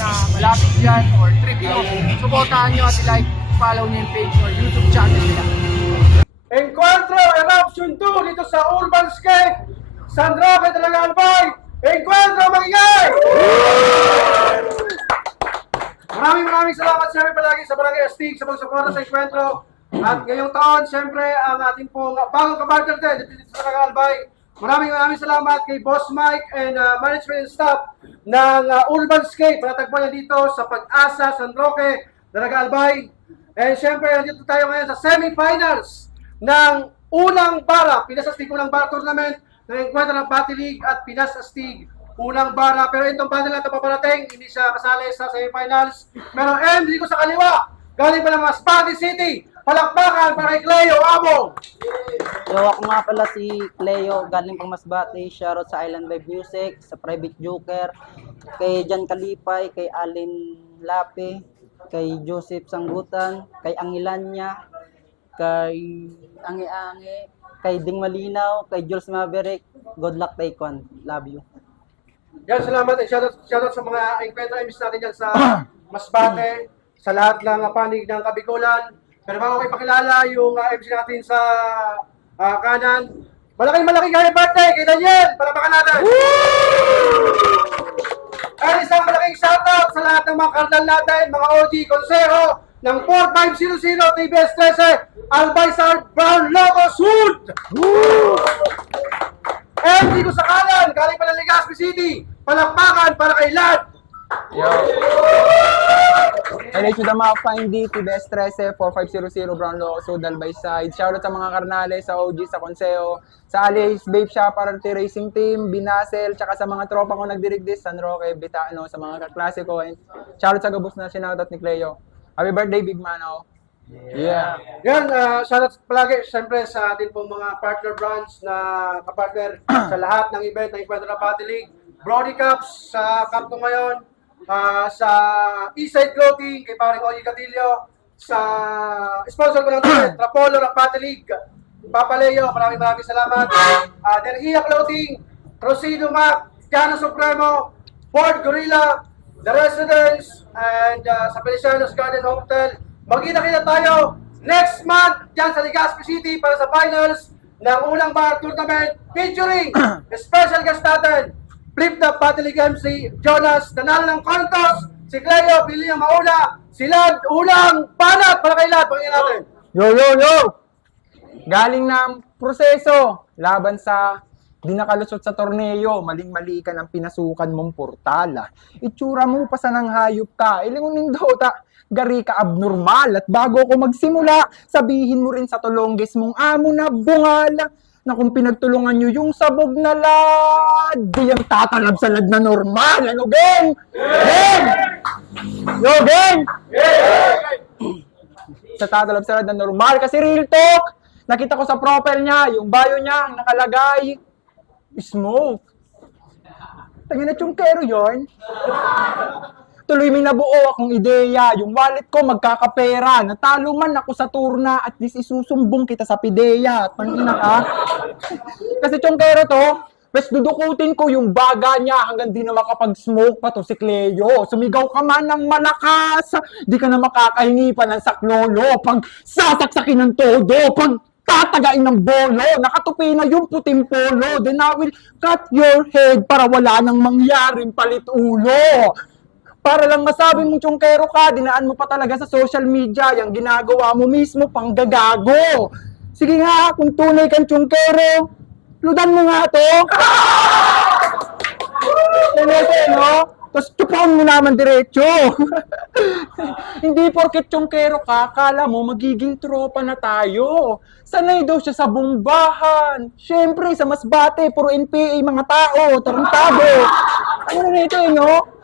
na malapit dyan or trip nyo, supportahan nyo at like, follow nyo yung page or YouTube channel nila. Encuentro Eruption 2 dito sa Urbanscape, San Roque, Talagang Albay. Encuentro, magigay! Maraming salamat siyempre palagi sa Barangay Astig sa pagsuporta sa Encuentro. At ngayong taon, siyempre, ang ating pong bagong kapartner din dito sa Talagang Albay. Maraming salamat kay Boss Mike and management and staff ng Urbanscape. Natagpuan niya dito sa Pag-asa, San Roque, Talagang Albay. And siyempre, nandito tayo ngayon sa semifinals ng Unang Bara, Pinas Astig Unang Bara Tournament ng Encuentro ng Battle League at Pinas Astig Unang Bara. Pero itong battle na ito paparating, hindi siya kasali sa semifinals. Pero MD ko sa kaliwa, galing pa ng Masbate City. Palakpakan para kay Cleo Abong. Yo, ako nga pala si Cleo, galing pang Masbate. Shoutout sa Island Vibe Music, sa Private Joker, kay Jan Kalipay, kay Alin Lape, kay Joseph Sanggutan, kay Angilanya, kay Angi-Angi, kay Ding Malinaw, kay Jules Maverick. Good luck, Taekwondo. Love you. Yan, salamat. Shoutout sa mga Encuentro MCs natin dyan sa Masbate, sa lahat ng panig ng Kabikulan. Pero bago ko ipakilala yung MC natin sa kanan, malaking happy birthday kay Daniel! Palapakan natin! At isang malaking shoutout sa lahat ng mga kardal natin, mga OG Consejo ng 4500 TBS 13, Albaysar Brown Logo Sud! MC ko sa kanan, galing pa ng Legazpi City, palakpakan para kay Lad! Yo! Hello to the mga Findy, TBS 13, 4500 Brown Loco, Sudal by Side. Shoutout sa mga karnales, sa OG, sa Conseo, sa Alice, Babe Shop, Party Racing Team, Binasel, tsaka sa mga tropa ko nagdirigdis, San Roque, Bitano, sa mga kaklase ko. And shoutout sa gabos na sinoutout ni Cleo. Happy birthday, Big Mano! Yeah! Yan, shoutout palagi siyempre sa ating pong mga partner brands na kapartner sa lahat ng event ng Encuentro ng Battle League. Brody Cups sa cup ko ngayon, sa Eastside Clothing, kay Paring Ogie Gatillo, sa sponsor ko ng Trapolo ng Battle League, Papa Leo, maraming salamat. Derhia Clothing, Rosido Mac, Cano Supremo, Ford Gorilla, The Residence, and sa Feliciano's Garden Hotel. Magkita-kita tayo next month dyan sa Legazpi City para sa finals ng Unang Bar Tournament featuring special guest natin, Flip the Battle League MC, Jonas, nanalo ng Contos, si Cleo, pili ang mauna, si Lad, unang banat para kay Lad, pakinggan natin. Yo! Galing ng proseso laban sa di nakalusot sa torneo, maling-mali ka ng pinasukan mong portala. Itsura mo pa sa nang hayop ka, ilingunin dota, gari ka abnormal. At bago ko magsimula, sabihin mo rin sa tulongges mong amo na bungala, na kung pinagtulungan nyo yung sabog na lad, di yung tatalab sa lad na normal. Ano, gang? Gang! Yo, gang! Sa tatalab sa lad na normal, kasi real talk. Nakita ko sa profile niya, yung bio niya, nakalagay, smoke. Tangin na tsungkero yun. Tuloy may nabuo akong ideya. Yung wallet ko magkakapera. Natalo man ako sa turna at least isusumbong kita sa pideya. Tangina ka. Kasi tsongkero to, bes dudukutin ko yung baga niya hanggang di na makapag-smoke pa to si Cleo. Sumigaw ka man ng malakas. Di ka na makakahingi pa ng saklolo. Pag sasaksakin ng todo. Pag tatagain ng bolo. Nakatupi na yung puting polo. Then I will cut your head para wala nang mangyaring palit ulo. Para lang masabi mong tsongkero ka, dinaan mo pa talaga sa social media, yung ginagawa mo mismo pang gagago. Sige nga, kung tunay kang tsongkero, ludan mo nga to. No? Tapos tupon mo naman diretso. Hindi porket tsongkero ka, kala mo magiging tropa na tayo. Sanay daw siya sa bumbahan. Siyempre, sa Masbate, puro NPA mga tao, tarantado. Ano na ito, no?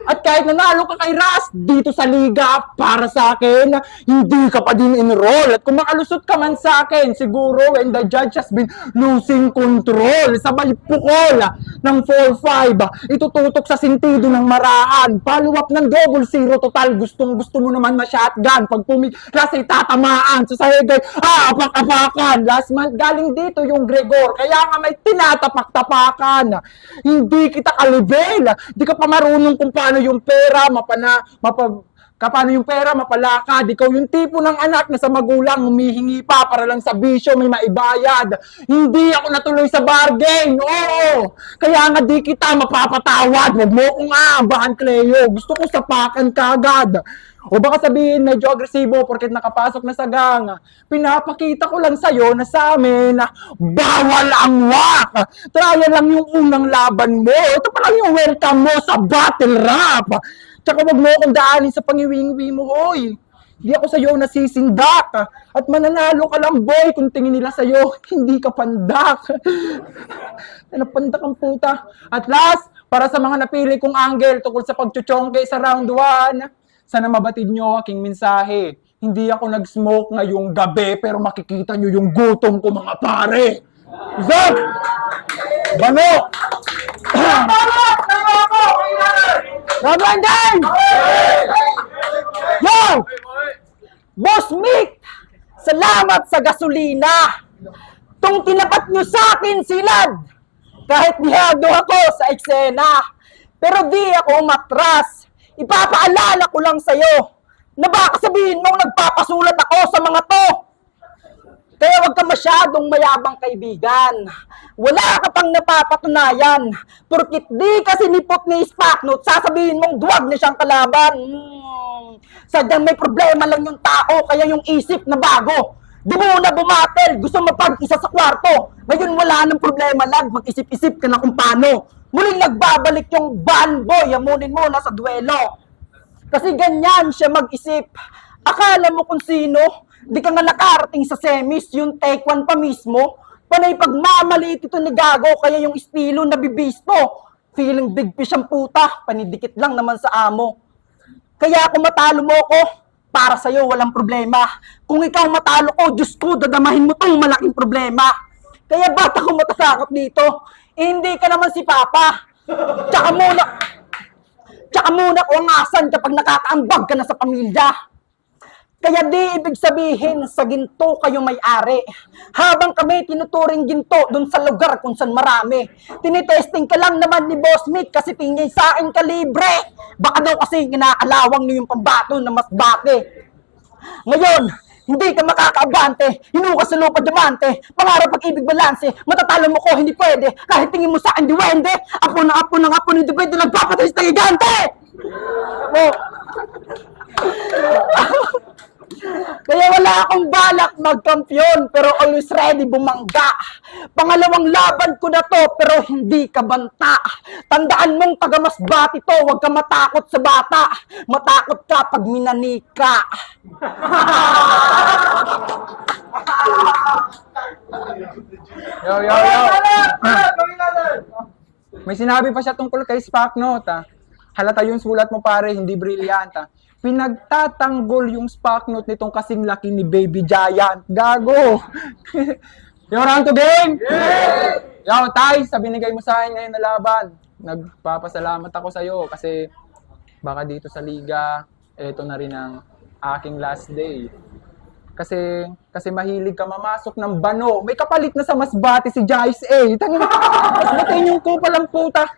At kahit nanalo ka kay Ras dito sa liga, para sa akin, hindi ka pa din enroll. At kung makalusot ka man sa akin, siguro when the judge has been losing control, sabay pukol ng 4-5, itututok sa sentido ng marahan. Follow up ng double zero total, gustong-gusto mo naman ma-shotgun. Pag pumiglas ay tatamaan, sa sahig ay apak-apakan. Last month galing dito yung Gregor, kaya nga may tinatapak-tapakan. Hindi kita kalibel, di ka pa marunong kung paano yung pera, paano yung pera, mapalakad. Ikaw yung tipo ng anak na sa magulang humihingi pa para lang sa bisyo may maibayad. Hindi ako natuloy sa bargain. Oo. Kaya nga di kita mapapatawad. Huwag mo akong aabahan, Cleo. Gusto ko sapakan ka agad. O baka sabihin medyo agresibo porket nakapasok na sa gang. Pinapakita ko lang sa'yo na sa amin bawal ang wak. Tryan lang yung unang laban mo. Ito pa lang yung welcome mo sa battle rap. Tsaka wag mo akong daanin sa pangiwingwi mo, hoy. Di ako sa'yo nasisindak. At mananalo ka lang, boy, kung tingin nila sa'yo, hindi ka pandak. Napandak ang puta. At last, para sa mga napili kong angle tungkol sa pagchuchongke sa round 1, sana mabatid nyo aking mensahe. Hindi ako nag-smoke ngayong gabi, pero makikita nyo yung gutom ko, mga pare. Zap! Bano! Rabandang! Yo! Boss Mick! Salamat sa gasolina! Tung tinapat nyo sa akin silad! Kahit nihado ako sa eksena, pero di ako umatras. Ipapaalala ko lang sa'yo na baka sabihin mong nagpapasulat ako sa mga to. Kaya wag ka masyadong mayabang kaibigan. Wala ka pang napapatunayan. Porkit di ka sinipot ni Spaknot, sasabihin mong duwag na siyang kalaban. Sadyang may problema lang yung tao, kaya yung isip na bago. Di mo na bumatel, gusto mapag-isa sa kwarto. Ngayon wala nang problema lang, mag-isip-isip ka na kung paano. Muling nagbabalik yung banboy, yamunin mo na sa duelo. Kasi ganyan siya mag-isip. Akala mo kung sino? Di ka nga nakarating sa semis, yung take 1 pa mismo. Panay pagmamaliit ito ni Gago, kaya yung estilo nabibisto. Feeling big fish ang puta, panidikit lang naman sa amo. Kaya kung matalo mo ko, para sa'yo walang problema. Kung ikaw matalo ko, Diyos ko, dadamahin mo tong malaking problema. Kaya ba't ako matasakot dito? Hindi ka naman si Papa. Tsaka muna ko ang asan kapag nakakaambag ka na sa pamilya. Kaya di ibig sabihin sa ginto kayo may-ari. Habang kami tinuturing ginto dun sa lugar kung saan marami. Tinitesting ka lang naman ni Boss Mick kasi tingin sa akin kalibre. Baka daw kasi inakalawang niyo yung pambato na mas bate. Ngayon, hindi ka makakaabante, hinukas sa lupa diamante, pangarap pag-ibig balanse, matatalo mo ko, hindi pwede, kahit tingin mo sa akin diwende, apo ng apo, hindi pwede, nagpapatay sa gigante! Kaya wala akong balak magkampiyon, pero always ready bumangga. Pangalawang laban ko na to, pero hindi ka banta. Tandaan mong taga-masbati to, huwag ka matakot sa bata. Matakot ka pag minanika. Yo. May sinabi pa siya tungkol kay Spaknot. Halata yung sulat mo, pare, hindi brilliant. Pinagtatanggol yung Spaknot nitong kasing laki ni Baby Giant. Gago! Yung round to game? Yeah! Yo, Tay, sa binigay mo sa akin ngayon na laban, nagpapasalamat ako sa'yo kasi baka dito sa liga, eto na rin ang aking last day. Kasi mahilig ka mamasok ng bano. May kapalit na sa Masbate si Jace A. Tangina, mas batin yung kupal ang puta.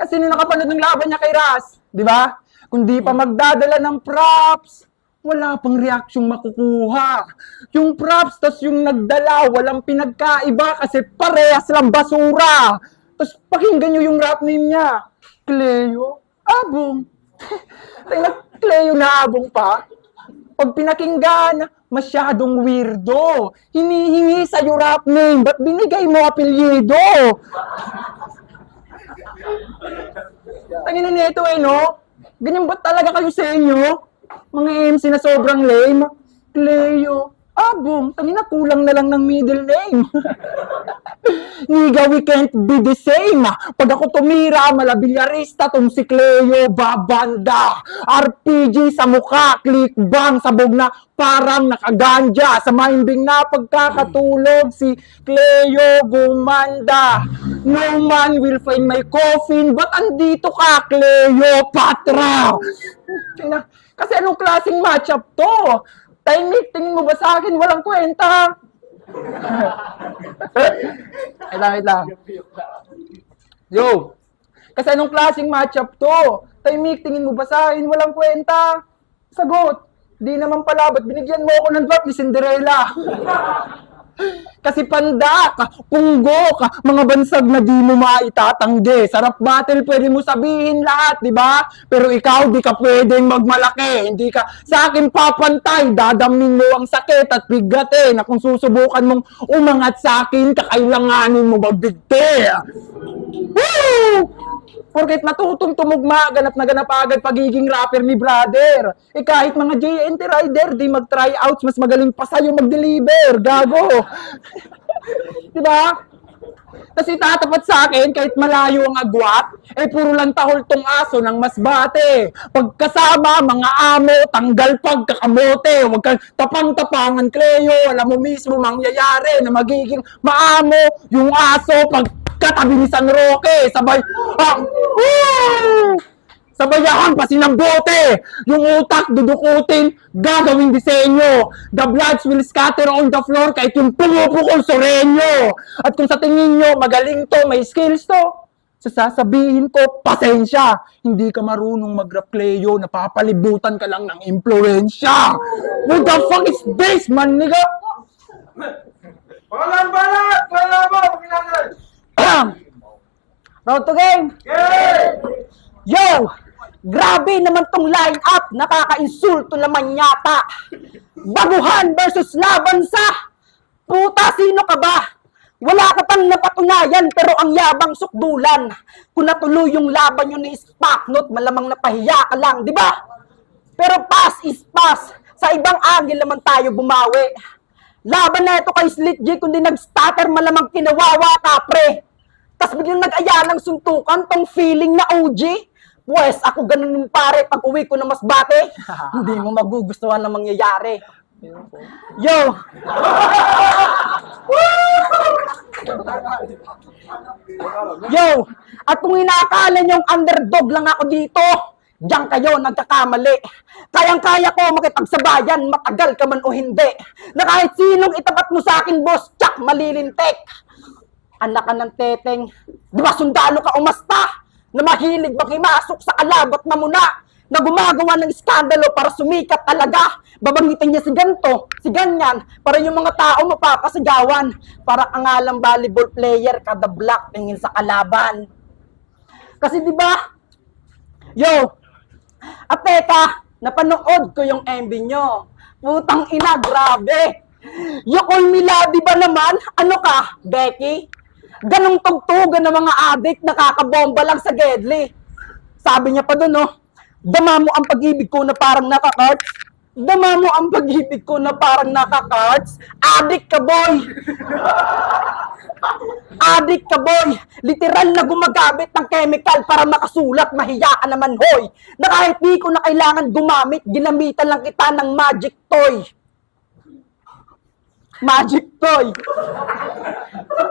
Kasi nung nakapanood ng laban niya kay Ras, di ba? Kung di pa magdadala ng props, wala pang reaksyong makukuha. Yung props, tas yung nagdala, walang pinagkaiba kasi parehas lang basura. Tapos pakinggan nyo yung rap name niya. Cleo, abong. Cleo na abong pa. Pag pinakinggan, masyadong weirdo. Hinihingi sa'yo rap name, ba't binigay mo apelyido? Tangina nito no? Ganyan ba talaga kayo sa inyo? Mga MC na sobrang lame? Cleo, abong, tangina kulang na lang ng middle name. Niga, we can't be the same. Pag ako tumira, malabilyarista tong si Cleo, babanda. RPG sa mukha, click bang, sabog na parang nakaganja. Sa maimbing na pagkakatulog, si Cleo gumanda. No man will find my coffin, but andito ka, Cleo Patra. Kasi anong klaseng matchup to? Timing, tingin mo ba sa akin? Walang kwenta. Wait lang. Yo, kasi anong klaseng matchup to? Tahimik, tingin mo ba sa akin? Walang kwenta. Sagot. Di naman pala, ba't binigyan mo ako ng drop ni Cinderella? Kasi pandak, punggok, mga bansag na di mo maitatanggi. Sarap battle, pwede mo sabihin lahat, di ba? Pero ikaw, di ka pwedeng magmalaki. Hindi ka sa akin papantay. Dadamin mo ang sakit at bigat na kung susubukan mong umangat sa akin, kakailanganin mo magbigti. Woo! Porket natutong tumugma, ganap na ganap agad pagiging rapper ni brother. Kahit mga JNT rider, di mag-tryouts, mas magaling pa sa'yo mag-deliver. Gago. Diba? Tapos itatapat sa akin, kahit malayo ang agwat, puro lang tahol tong aso ng masbate. Pagkasama, mga amo, tanggal pagkakamote. Huwag kang tapang-tapangan, Cleo. Alam mo mismo mangyayari na magiging maamo yung aso pagkatabi ni San Roque. Sabayahan pa ng bote. Yung utak dudukutin, gagawing disenyo. The bloods will scatter on the floor kahit yung pumupukol sorenyo. At kung sa tingin nyo magaling to, may skills to, sasabihin ko, pasensya. Hindi ka marunong mag-rap, Cleo. Napapalibutan ka lang ng impluensya. What the fuck is this, man, nigga? Balat! Wala mo! Pagkailangan! Road to game! Yo! Grabe naman tong line-up, nakaka-insulto naman yata. Baguhan versus Labansa. Puta, sino ka ba? Wala ka pang napatunayan pero ang yabang sukdulan. Kung natuloy yung laban yun ni Spaknot, malamang napahiya ka lang, di ba? Pero pass is pass. Sa ibang angle naman tayo bumawi. Laban na ito kay Slit J, kundi nag-stutter malamang kinawawa ka, pre. Tapos biglang nag-aya ng suntukan tong feeling na OG. Pwes, ako ganun yung pare pag uwi ko na masbate. Hindi mo magugustuhan na mangyayari. Yo! Yo! At kung inaakala niyong underdog lang ako dito, diyan kayo nagkakamali. Kayang-kaya ko makipagsabayan, matagal ka man o hindi. Na kahit sinong itapat mo sa akin, boss, tsak, malilintek. Anak ka ng teteng. Di ba sundalo ka umasta? Na mahilig makimasok sa alabot na muna, na gumagawa ng iskandalo para sumikat talaga. Babangitin niya si ganto, si ganyan, para yung mga tao mapapasigawan. Para ang alang volleyball player kada block tingin sa kalaban. Kasi di ba? Yo! At teka, napanood ko yung MV nyo. Putang ina, grabe! Yukol Mila, di ba naman? Ano ka, Becky? Ganong tugtugan ng mga adik, nakakabomba lang sa Gedli. Sabi niya pa doon, no? Dama mo ang pag-ibig ko na parang naka-cards. Dama mo ang pag-ibig ko na parang naka-cards. Adik ka, boy! Adik ka, boy! Literal na gumagamit ng chemical para makasulat, mahiya ka naman, hoy! Na kahit di ko na kailangan gumamit, ginamitan lang kita ng magic toy. Magic toy.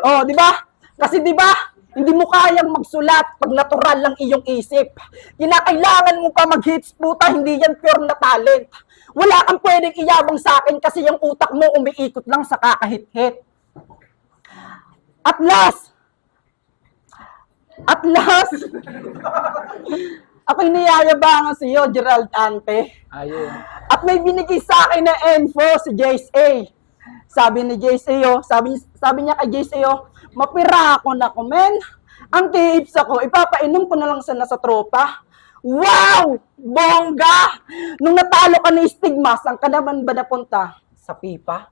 Oh, di ba? Kasi di ba, hindi mo kayang magsulat pag natural lang iyong isip. Kinakailangan mo pa mag-hits, puta, hindi yan pure na talent. Wala kang pwedeng iyabang sa akin kasi yung utak mo umiikot lang sa kakahit-hit. At last, ako'y niyayabangan sa iyo, Gerald Ante. Ayun. At may binigay sa akin na info si Jace A. Sabi ni Jace A, sabi niya kay Jace A, mapira ako na ko, men. Ang tips ako, ipapainom ko na lang sana sa tropa. Wow! Bongga! Nung natalo ka ni Stigma, saan ka naman ba napunta? Sa pipa?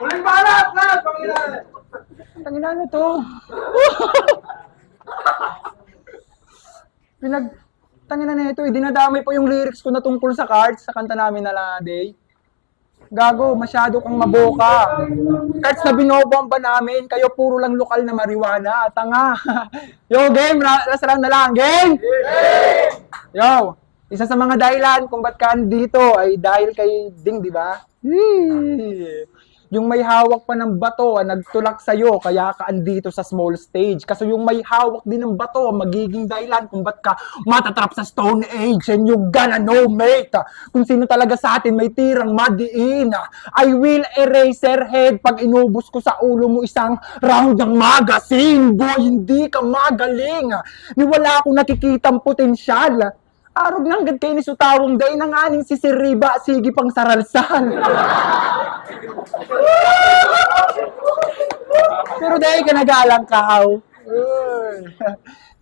Uling balat! Lahat! Panginoon! Tanginan na to. Tanginan na ito, dinadamay po yung lyrics ko na tungkol sa cards sa kanta namin na Day. Gago, masyado kang maboka. Cards na binobomba namin, kayo puro lang lokal na marijuana. Tanga. Yo, game, last round na lang. Game! Yo, isa sa mga dahilan kung ba't ka dito ay dahil kay Ding, di ba? Yung may hawak pa ng bato ang nagtulak sa'yo, kaya ka andito sa small stage. Kasi yung may hawak din ng bato ang magiging dahilan kung ba't ka matatrap sa Stone Age. And you gonna know, mate, kung sino talaga sa atin may tirang madiin. I will erase her head pag inubos ko sa ulo mo isang round ng magazine. Boy, hindi ka magaling. Ni wala akong nakikitang potensyal. Arog nang gad kayo ni Sutawang day nang aning si Riba, sige pang saralsan. Pero dahil ka nagalang kahaw.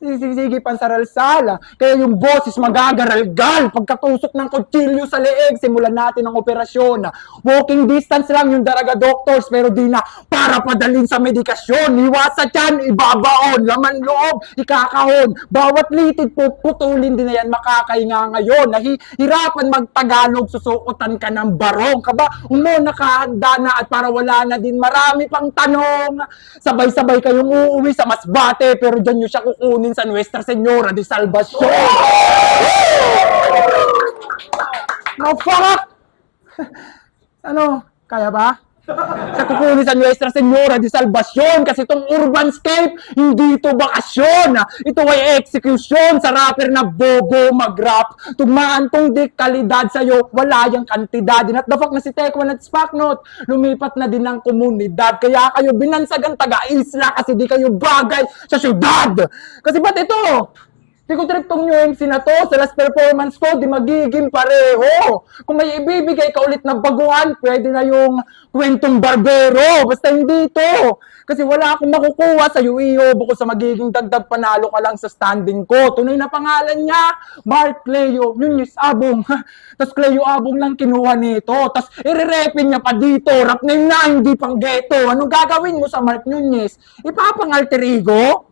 Sige pang saralsala. Kaya yung boses magagaralgal pagkatusok ng kutsilyo sa leeg. Simulan natin ang operasyon. Walking distance lang yung daraga doctors, pero di na para padalin sa medikasyon. Iwas sa tiyan, ibabaon, laman loob, ikakahon. Bawat litid po, putulin din na yan, makakahinga ngayon. Nahihirapan magtagalog, susuotan ka ng barong. Kaba, nakahanda na at para wala na din marami pang tanong. Sabay-sabay kayong uuwi sa Masbate, pero dyan nyo siya kukunin sa Nuestra Señora de Salvacion. No, fuck! Ano? Kaya ba? Sa kukunin sa Nuestra Señora de Salvacion kasi itong Urbanscape, hindi ito bakasyon. Ito ay execution sa rapper na bobo mag-rap. Tugmaan tong di kalidad sa'yo, wala yung kantidad. Dinatdafak na si Tekwan at Spaknot. Lumipat na din ng komunidad. Kaya kayo binansagang taga-isla kasi di kayo bagay sa syudad. Kasi ba't ito? Di ko trip tong new MC na to, sa last performance ko, di magiging pareho. Kung may ibibigay ka ulit na baguhan, pwede na yung kwentong barbero. Basta hindi to. Kasi wala akong makukuha sa UEO bukod sa magiging dagdag panalo ka lang sa standing ko. Tunay na pangalan niya, Mark Cleo Nunez Abong. Tapos Cleo Abong lang kinuha nito. Tapos irerepin niya pa dito, rap name na, hindi pang ghetto. Anong gagawin mo sa Mark Nunez? Ipapang alter ego?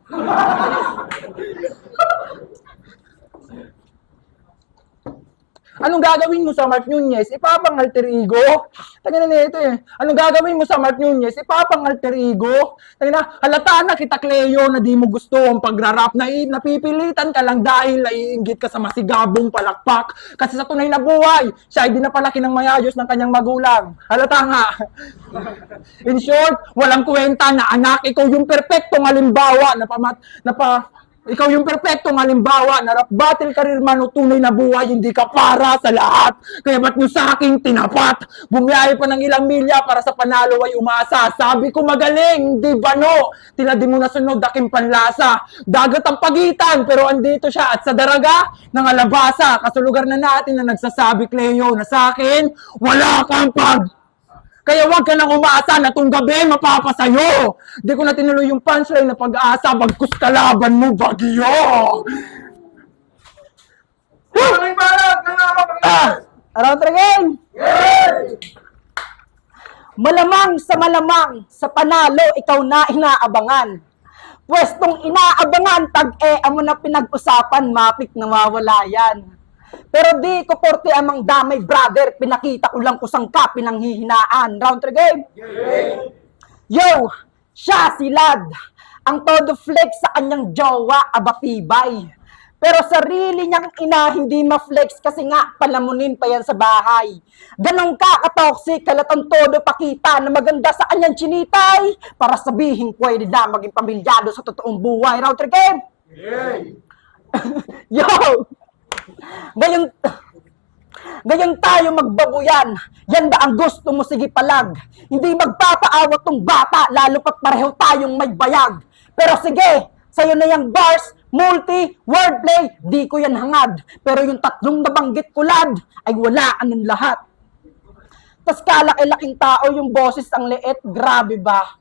Anong gagawin mo sa Mark Nunez? Ipapang alter ego? Tanga na ito eh. Anong gagawin mo sa Mark Nunez? Ipapang alter ego? Tanga na, halata na kita Cleo na di mo gusto ang pagrarap na napipilitan ka lang dahil naiinggit ka sa masigabong palakpak. Kasi sa tunay na buhay, siya ay dinapalaki ng mayayos ng kanyang magulang. Halata nga. In short, walang kwenta na anak, ikaw yung perpektong halimbawa ikaw yung perfectong halimbawa na rap battle career man o tunay na buhay, hindi ka para sa lahat. Kaya ba't nyo sa aking tinapat? Bumiyahe pa ng ilang milya para sa panalo ay umasa. Sabi ko magaling, di ba no? Tila di mo nasunod aking panlasa. Dagat ang pagitan, pero andito siya at sa daraga ng alabasa. Kasulugar na natin na nagsasabi Cleo na sa akin, wala kang Kaya wag ka nang umaasa na itong gabi mapapasayo. Di ko na tinuloy yung punchline na pag-asa, bagkus kalaban mo, bagyo. Maraming balag! Around again! Malamang, sa panalo, ikaw na inaabangan. Pwestong inaabangan, tag-ea mo na pinag-usapan, mapik na mawala yan. Pero di ko porte amang damay, brother. Pinakita ko lang kusang ka, pinanghihinaan. Round 3 game. Yo, siya si Lad. Ang todo flex sa kanyang jowa, abatibay. Pero sarili niyang ina, hindi ma-flex kasi nga palamunin pa yan sa bahay. Ganong ka katoxic, kalatang todo pakita na maganda sa kanyang chinitay para sabihin pwede na maging pamilyado sa totoong buhay. Round 3 game. Yo! Ganyan tayo magbabuyan. Yan ba ang gusto mo? Sige palag. Hindi magpapaawat tong bata, lalo pat pareho tayong may bayag. Pero sige, sa'yo na yung bars, multi, wordplay, di ko yan hangad. Pero yung tatlong nabanggit ko, lad, ay wala anong lahat. Tas kalaki-laking tao, yung boses ang liit, grabe ba?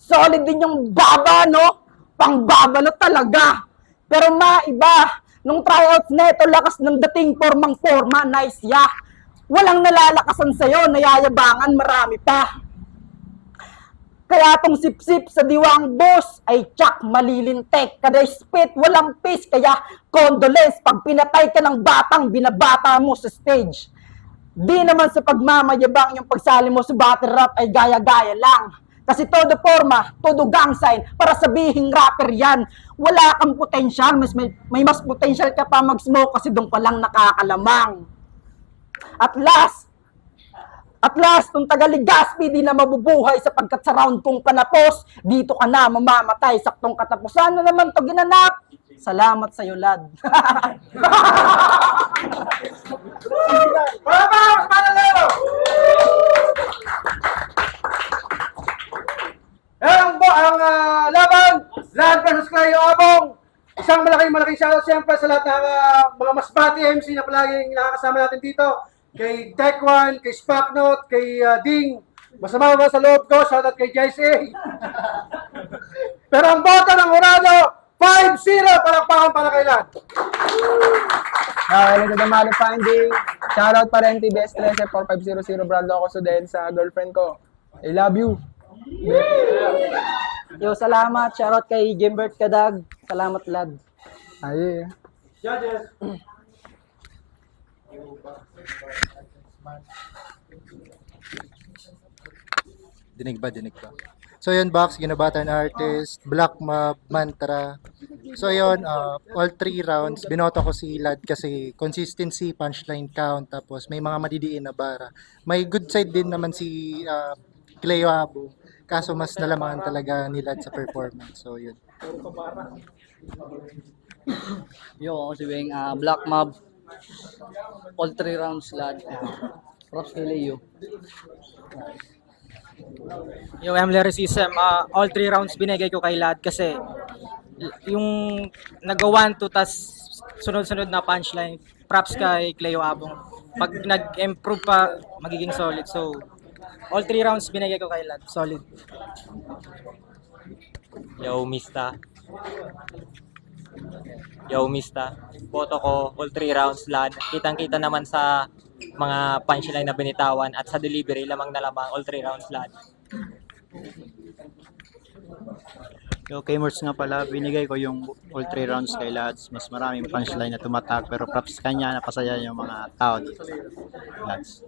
Solid din yung baba, no? Pangbabalo talaga. Pero maiba, nung tryouts neto, lakas ng dating formang-forma, nice ya. Walang nalalakasan sa'yo, nayayabangan, marami pa. Kaya tong sip-sip sa diwang boss, ay tsak, malilintek. Kada spit, walang peace, kaya condolence. Pag pinatay ka ng batang, binabata mo sa stage. Di naman sa pagmamayabang yung pagsali mo sa battle rap ay gaya-gaya lang. Kasi todo forma, todo gang sign, para sabihing rapper yan. Wala kang potential, may mas potential ka pa mag-smoke kasi doon pa lang nakakalamang. At last, At last, nung taga Legazpi, di na mabubuhay sapagkat sa round kong panapos, dito ka na mamamatay, saktong katapusan na naman to ginanap. Salamat sa'yo, lad. Palabas! Panalo! Ayan po ang laban, Lad versus Cleo Abong. Isang malaking shoutout siyempre sa lahat ng mga Masbate MC na palaging nakakasama natin dito. Kay Tech1, kay Spacknote, kay Ding. Masama ba sa loob ko, shoutout kay JC. Pero ang boto ng Horado, 5-0 palakpakan para kay Lad. Hello to the Malu Finding. Shoutout pa rin TBS 13 4500 Brando ako din sa girlfriend ko. I love you. Yo, salamat. Shoutout kay Jimbert Kadag. Salamat, lad. Ay. Judges. Dinig ba? So yun, Box, Ginabatan Artist, Black Mob, Mantra. So yun, all 3 rounds, binoto ko si Lad kasi consistency, punchline count, tapos may mga madidiin na bara. May good side din naman si Cleo Abo, kaso mas nalamangan talaga ni Lad sa performance. So yun. Yo, ako si Weng, Black Mob, all 3 rounds lad. Props kay Leo. Yung Lyricism, all 3 rounds binigay ko kay Lad kasi yung nag-1, 2, tas sunod-sunod na punchline, props kay Cleo Abong. Pag nag-improve pa, magiging solid. So, all 3 rounds binigay ko kay Lad. Solid. Yo, Mista. Boto ko, all 3 rounds, lad. Kitang-kita naman sa mga punchline na binitawan at sa delivery, lamang na lamang, all 3 rounds, lad. Yo, K-Merts nga pala, binigay ko yung all 3 rounds kay Lads. Mas maraming punchline na tumatak pero props kanya napasaya yung mga tao dito. Lads.